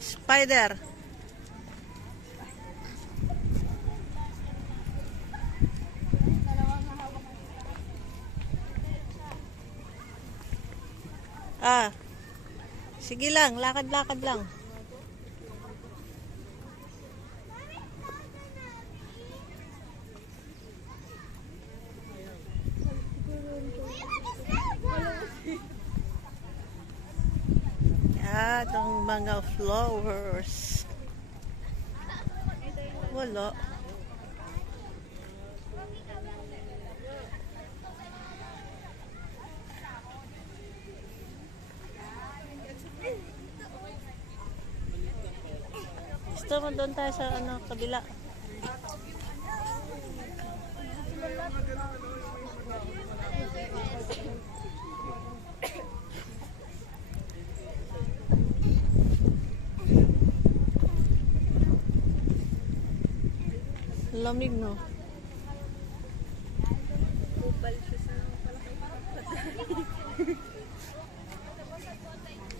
Spider. Ah. Sige lang, lakad-lakad lang. Yan ang mga flowers. Wala. Gusto mo doon tayo sa kabila. Lamig, no? Kupal siya sa palaki.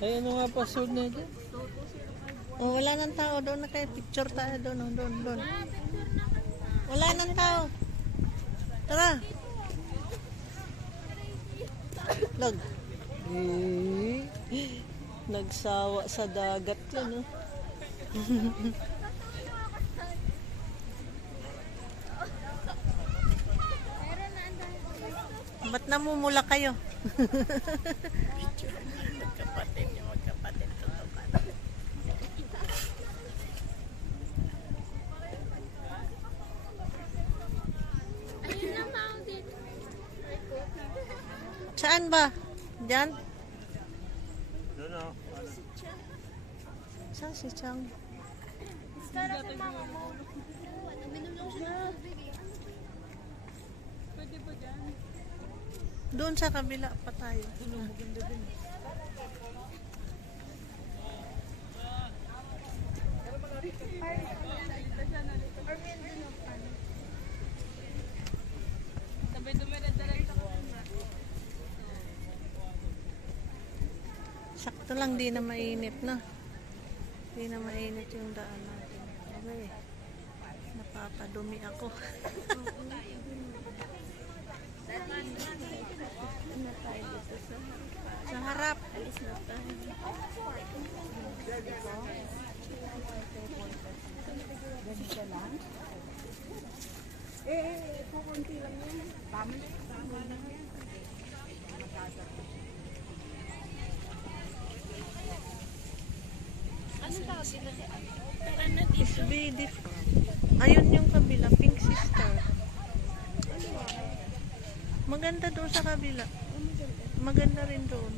Ay, ano nga password na ito? Oh, wala nang tao. Doon na kayo. Picture tayo doon. Doon. Wala nang tao. Tara. Lag. Nagsawa sa dagat yan, oh. Ba't namumula kayo? Magkapatid yung magkapatid. Ayun na mountain. Saan ba? Diyan? Doon o. Saan si Chang? Para sa mama mo. Minulong siya ng tubig eh. Pwede ba dyan? Doon sa kabila pa tayo. Maganda din. Sabay dumire-diretso ko. Sakto lang, di na mainit na. Di na mainit yung daan natin. Okay. Napapadumi ako. Na tayo dito sa Sa harap. alis na tayo. Ganito lang? Kukunti lang yan. Tama lang yan. Ano tawag sila? Tara na It's dito. be different. Ayun yung kabila. Pink sister. Maganda doon sa kabila. Maganda rin doon.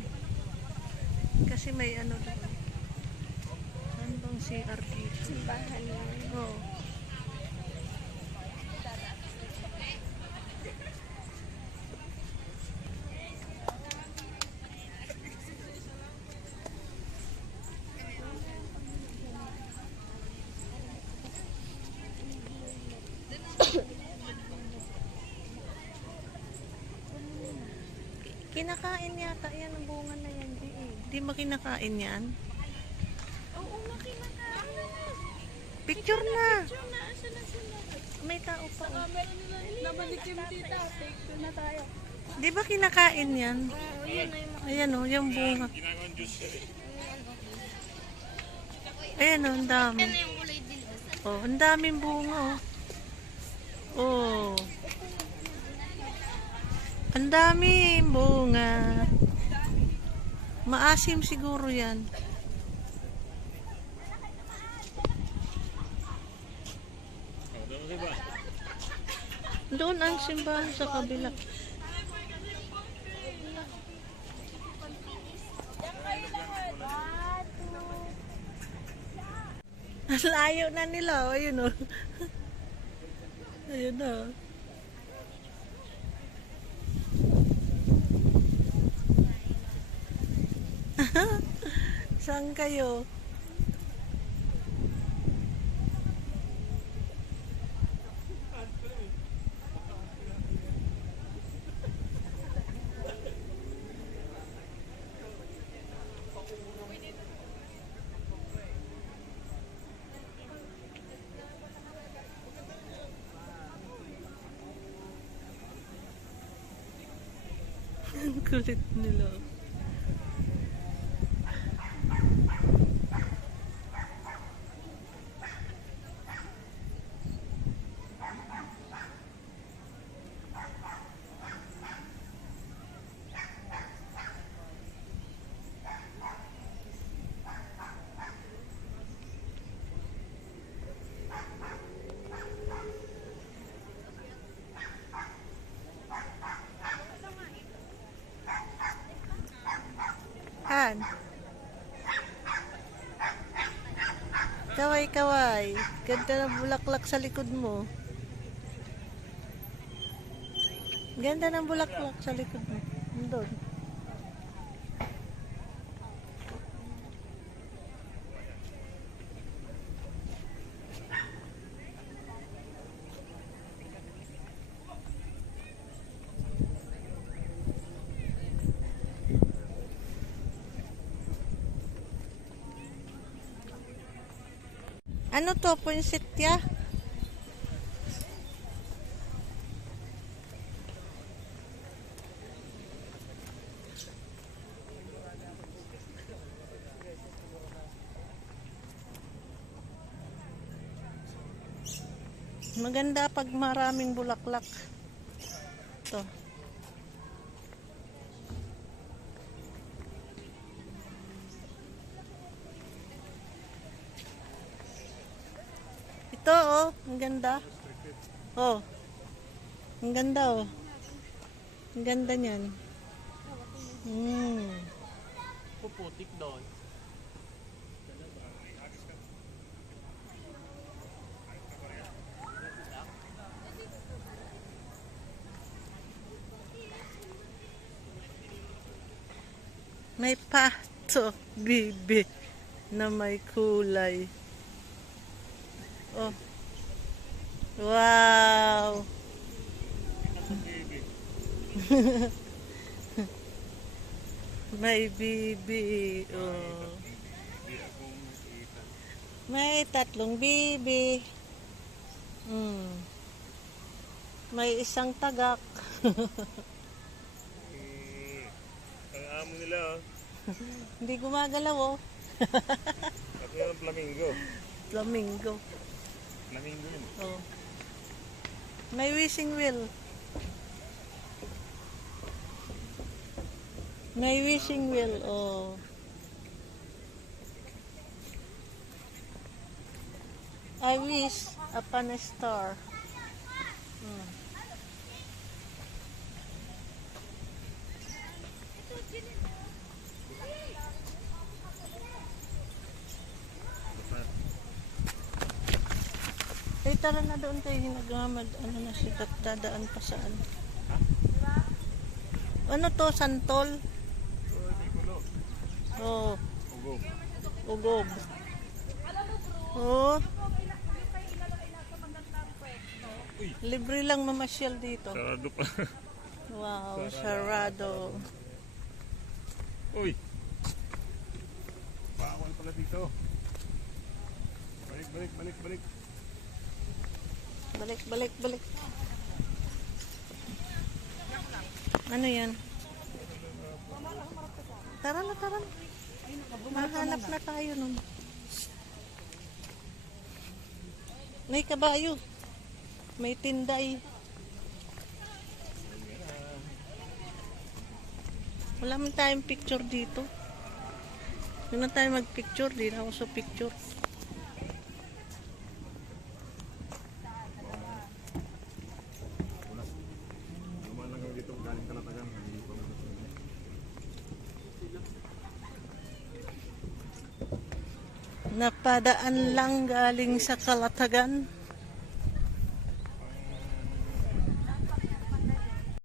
Kasi may ano doon. Saan bang CR dito? Simbahan lang. Oo. Kinakain yata yan ang bunga na yan. Di ba kinakain yan? Oo, makinakain. Picture na! Picture na. Asan na sila? May tao pa. Oh. Meron nila. Nabalikim tita. Picture na tayo. Di ba kinakain yan? Oo, yun na yung Ayan o, yung bunga. Ayan o, ang dami. ano yung kulay dilis. Oh, ang daming bunga oh. Oh. Ang daming bunga. Maasim siguro yan. Doon ang simbahan sa kabila. Ang layo na nila. Oh, ayun oh. Ayun oh. Saan kayo? Kulit nila. Han. Kaway, kaway. Ganda ng bulaklak sa likod mo. Ganda ng bulaklak sa likod mo. Doon. Ano to, poinsettia? Maganda pag maraming bulaklak. Ito. Ito, oh, ang ganda. Oh. Ang ganda, oh. Ang ganda niyan. Puputik doon. May pato, bibi, na may kulay. Oh. Wow. May bibi. Oh. May tatlong bibi. May isang tagak. Ang amo nila, oh. Hindi gumagalaw, oh. Sabi nga ng flamingo. Flamingo. Flamingo yun. Oh. May wishing well. May wishing well, oh. I wish upon a star. Eh, tara na doon tayo hinagmamad. Ano na siya, dadaan pa saan. Ano to, santol? Oh, Ugo. ugob. Oh. Libre lang mamasyal dito. Sarado pa. Wow, sarado. Uy! Bawal pala dito. Balik, balik, balik, balik. Balik, balik, balik. Ano yan? Tara na, tara na. Mahanap na tayo nun. May kabayo. May tinday. Wala man tayong picture dito. Doon na tayo mag-picture. Di na ako sa picture. Naman lang dito galing Kalatagan. Napadaan lang galing sa Kalatagan.